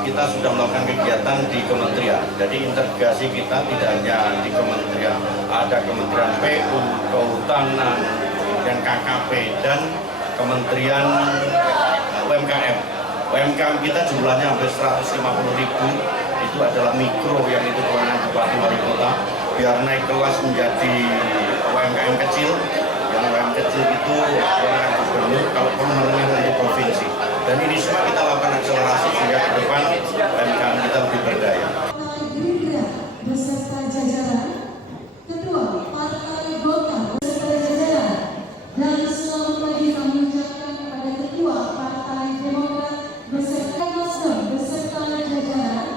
kita sudah melakukan kegiatan di kementerian. Jadi integrasi kita tidak hanya di kementerian, ada Kementerian PU, Kehutanan, dan KKP, dan Kementerian UMKM. UMKM kita jumlahnya hampir 150.000, itu adalah mikro yang itu kewenangan Bupati Wali Kota, biar naik kelas menjadi UMKM kecil. Yang UMKM kecil itu kewenangan gubernur, kalau perlu menengah untuk provinsi. Dan ini semua kita lakukan akselerasi sehingga ke depan UMKM kita lebih berdaya. Gerindra beserta jajaran, Ketua Partai Golkar beserta jajaran, dan selamat pagi kami ucapkan kepada Ketua Partai Demokrat beserta Nasdem beserta jajaran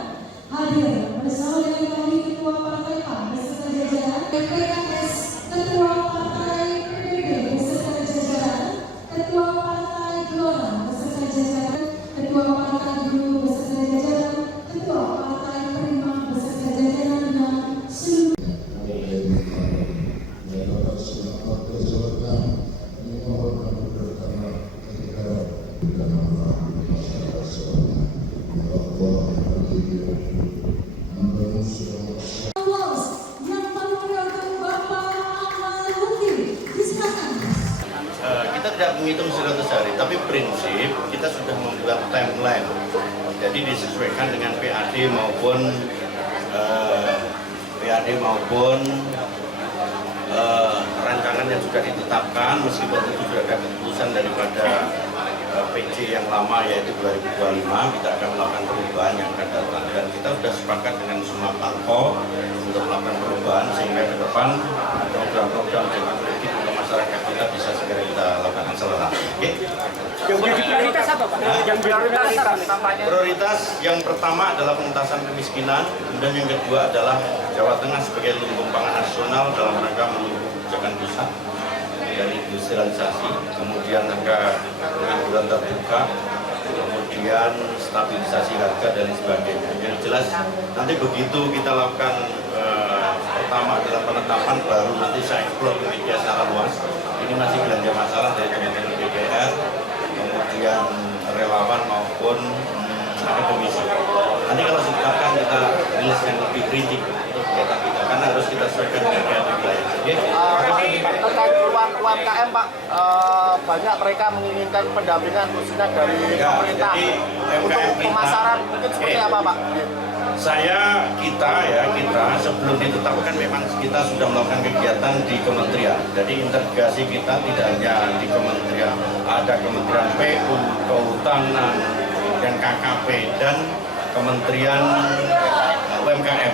hadir bersama dengan kami Ketua Partai PAN beserta jajaran, PKS Ketua Partai PBB beserta jajaran, Ketua Partai Gelora beserta jajaran, Ketua Partai Buruh beserta jajaran, Ketua Partai Prima beserta jajaran, dan seluruh yang mengumpulkan Bapak Amal Lutfi. Disilakan. Kita tidak menghitung 100 hari, tapi prinsip kita sudah membuat timeline. Jadi disesuaikan dengan PAD maupun rancangan yang sudah ditetapkan, meskipun itu sudah ada keputusan daripada PC yang lama yaitu 2025, kita akan melakukan perubahan yang akan datang, dan kita sudah sepakat dengan semua parpol untuk melakukan perubahan sehingga ke depan program-program jangan politik untuk masyarakat kita bisa segera kita lakukan akselerasi. Oke? Yang jadi prioritas apa Pak? Yang prioritas apa? Prioritas yang pertama adalah pengentasan kemiskinan, kemudian yang kedua adalah Jawa Tengah sebagai lumbung pangan nasional dalam rangka mendukung kebijakan pusat dan industrialisasi, kemudian angka pengangguran terbuka, kemudian stabilisasi harga dan sebagainya. Yang jelas nanti begitu kita lakukan pertama adalah penetapan, baru nanti saya eksplor ke media secara luas. Ini masih belanja masalah dari teman-teman DPR, kemudian relawan maupun akademisi. Nanti kalau ditetapkan kita rilis yang lebih kritik untuk kegiatan kita, karena harus kita sesuaikan dengan keadaan wilayah. Terkait UMKM Pak, banyak mereka menginginkan pendampingan khususnya dari pemerintah untuk pemasaran, mungkin seperti apa Pak? Kita sebelum ditetapkan memang kita sudah melakukan kegiatan di kementerian. Jadi integrasi kita tidak hanya di kementerian, ada Kementerian PU, Kehutanan, dan KKP, dan Kementerian UMKM.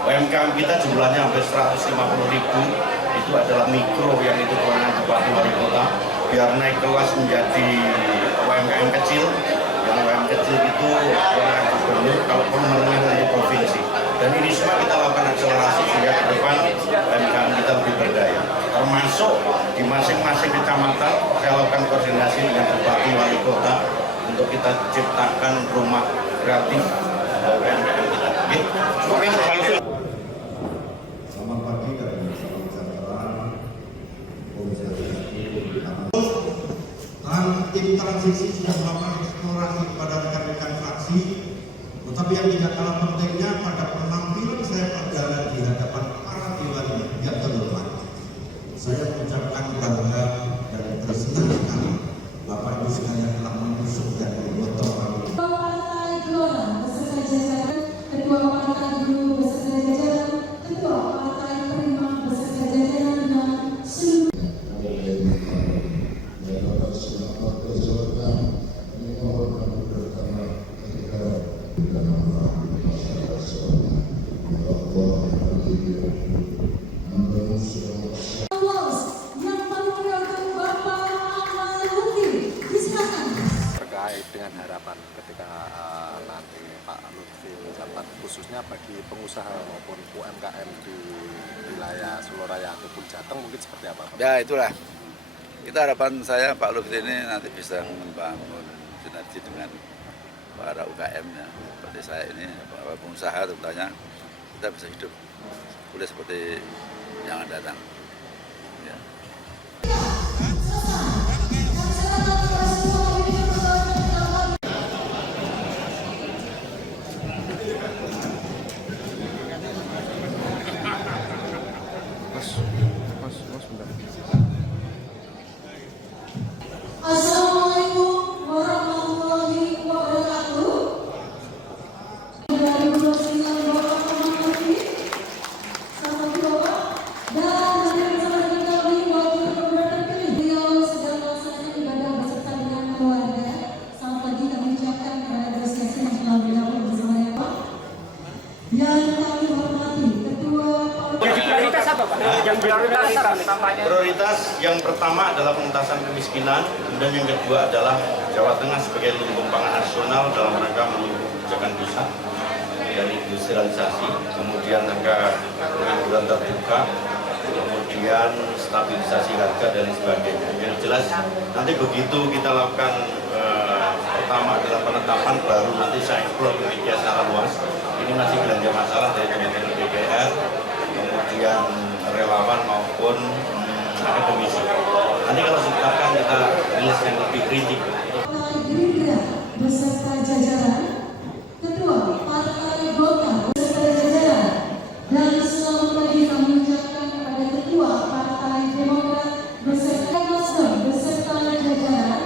UMKM kita jumlahnya hampir 150.000, itu adalah mikro yang itu kewenangan Bupati Wali Kota, biar naik kelas menjadi UMKM kecil. Yang UMKM kecil itu kewenangan gubernur, kalau perlu menengah untuk provinsi. Dan ini semua kita lakukan akselerasi sehingga ke depan UMKM kita lebih berdaya. Termasuk di masing-masing kecamatan saya lakukan koordinasi dengan Bupati Wali Kota untuk kita ciptakan rumah kreatif UMKM kita. Selamat pagi dan salam sejahtera. Tim transisi sudah melakukan eksplorasi kepada rekan-rekan fraksi, tetapi yang tidak kalah pentingnya pada penampilan saya pada di hadapan para dewan yang terhormat. Saya mengucapkan bangga dan bersenang sekali Bapak Ibu sekalian telah menusuk dan menggotong kami. Ketua Partai Gelora beserta jajaran, Ketua Partai Buruh beserta jajaran, Ketua Partai Prima beserta jajaran, dan seluruh yang mengumpulkan Bapak Amal Lutfi. Disilakan. Terkait dengan harapan ketika nanti Pak Lutfi menjabat, khususnya bagi pengusaha maupun UMKM di wilayah Soloraya ataupun Jateng, mungkin seperti apa Pak? Ya itulah, kita harapan saya Pak Lutfi ini nanti bisa membangun sinergi dengan para UKM-nya seperti saya ini, para pengusaha terutama, kita bisa hidup boleh seperti yang akan datang. Ya. Yang kami hormati Ketua Prioritas apa Pak? Yang prioritas kampanye. Prioritas yang pertama adalah pengentasan kemiskinan, kemudian yang kedua adalah Jawa Tengah sebagai lumbung pangan nasional dalam rangka mendukung kebijakan pusat dan industrialisasi, kemudian angka pengangguran terbuka, kemudian stabilisasi harga dan lain sebagainya. Yang jelas nanti begitu kita lakukan pertama adalah penetapan, baru nanti saya eksplor ke media secara luas. Ini masih belanja masalah dari teman-teman DPR, kemudian relawan maupun akademisi. Nanti kalau ditetapkan kita rilis yang lebih kritik. Partai Gerindra beserta jajaran, Ketua Partai Golkar beserta jajaran, dan selamat pagi kami ucapkan kepada Ketua Partai Demokrat beserta Nasdem beserta jajaran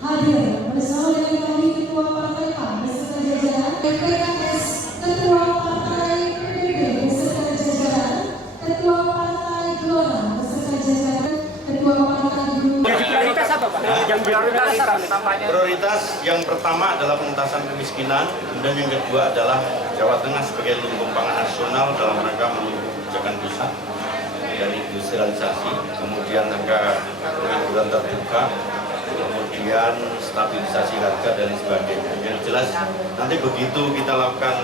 hadir bersama dengan kami Ketua Partai PAN beserta jajaran, PKS Ketua Partai PBB beserta jajaran, Ketua Partai Gelora beserta jajaran, Ketua Partai Prioritas apa Pak? Yang prioritas kampanye. Prioritas yang pertama adalah pengentasan kemiskinan, kemudian yang kedua adalah Jawa Tengah sebagai lumbung pangan nasional dalam rangka mendukung kebijakan pusat dan industrialisasi, kemudian angka pengangguran terbuka, kemudian stabilisasi harga dan lain sebagainya. Yang jelas nanti begitu kita lakukan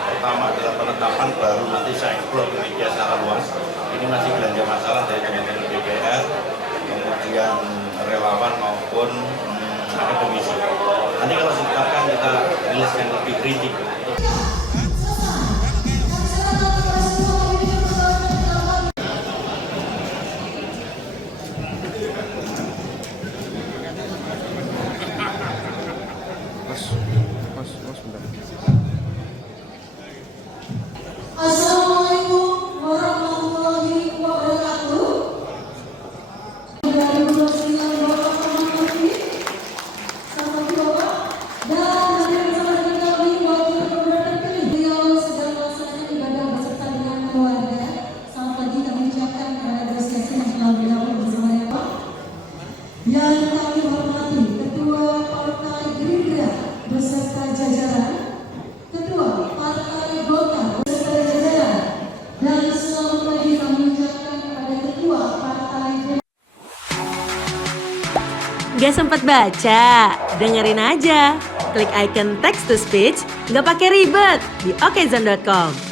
pertama adalah penetapan, baru nanti saya eksplor ke media secara luas. Ini masih belanja masalah dari teman-teman DPR, kemudian relawan maupun akademisi. Nanti kalau ditetapkan kita rilis yang lebih kritik. Assalamualaikum warahmatullahi wabarakatuh. Dari Presiden Bapak Menteri, Bapak Bapak, dan hadir bersama dengan kami Wakil Gubernur terpilih. Beliau sedang melaksanakan ibadah beserta dengan keluarga. Selamat pagi kami ucapkan kepada Gus yang telah bergabung bersama dengan Pak. Yang kami hormati Ketua Partai Gerindra beserta jajaran, Ketua Partai Golkar beserta jajaran, dan selamat pagi kami ucapkan kepada Ketua Partai Gak sempat baca? Dengerin aja. Klik icon text to speech, gak pakai ribet di okezone.com.